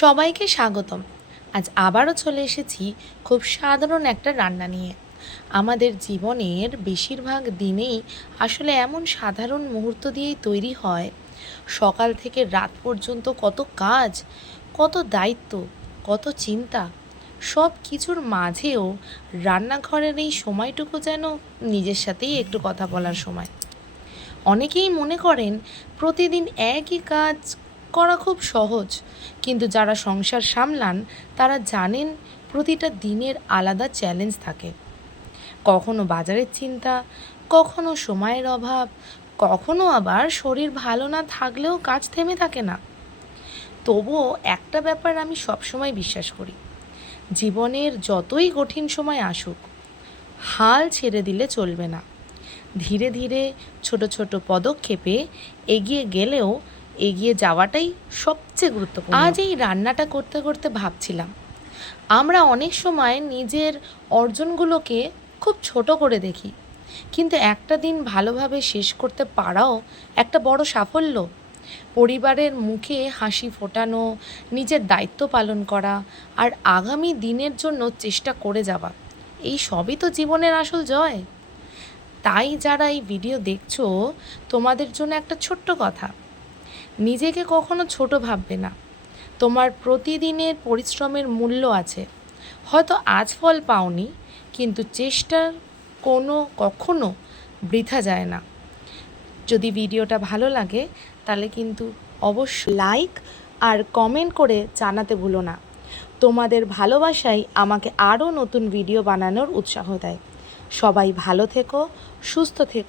সবাইকে স্বাগতম। আজ আবারও চলে এসেছি খুব সাধারণ একটা রান্না নিয়ে। আমাদের জীবনের বেশিরভাগ দিনেই আসলে এমন সাধারণ মুহূর্ত দিয়েই তৈরি হয়। সকাল থেকে রাত পর্যন্ত কত কাজ, কত দায়িত্ব, কত চিন্তা, সব কিছুর মাঝেও রান্নাঘরের এই সময়টুকু যেন নিজের সাথেই একটু কথা বলার সময়। অনেকেই মনে করেন প্রতিদিন একই কাজ করা খুব সহজ, কিন্তু যারা সংসার সামলান তারা জানেন প্রতিটা দিনের আলাদা চ্যালেঞ্জ থাকে। কখনো বাজারের চিন্তা, কখনো সময়ের অভাব, কখনো আবার শরীর ভালো না থাকলেও কাজ থেমে থাকে না। তবুও একটা ব্যাপার আমি সবসময় বিশ্বাস করি, জীবনের যতই কঠিন সময় আসুক, হাল ছেড়ে দিলে চলবে না। ধীরে ধীরে ছোট ছোট পদক্ষেপে এগিয়ে গেলেও এগিয়ে যাওয়াটাই সবচেয়ে গুরুত্বপূর্ণ। আজ এই রান্নাটা করতে করতে ভাবছিলাম, আমরা অনেক সময় নিজের অর্জনগুলোকে খুব ছোট করে দেখি, কিন্তু একটা দিন ভালোভাবে শেষ করতে পারাও একটা বড় সাফল্য। পরিবারের মুখে হাসি ফোটানো, নিজের দায়িত্ব পালন করা আর আগামী দিনের জন্য চেষ্টা করে যাওয়া, এই সবই তো জীবনের আসল জয়। তাই যারা এই ভিডিও দেখছো, তোমাদের জন্য একটা ছোট্ট কথা, নিজেকে কখনো ছোট ভাববে না। তোমার প্রতিদিনের পরিশ্রমের মূল্য আছে। হয়তো আজ ফল পাওনি, কিন্তু চেষ্টার কখনো বৃথা যায় না। যদি ভিডিওটা ভালো লাগে তাহলে কিন্তু অবশ্যই লাইক আর কমেন্ট করে জানাতে ভুলো না। তোমাদের ভালোবাসাই আমাকে আরও নতুন ভিডিও বানানোর উৎসাহ দেয়। সবাই ভালো থেকো, সুস্থ থেকো।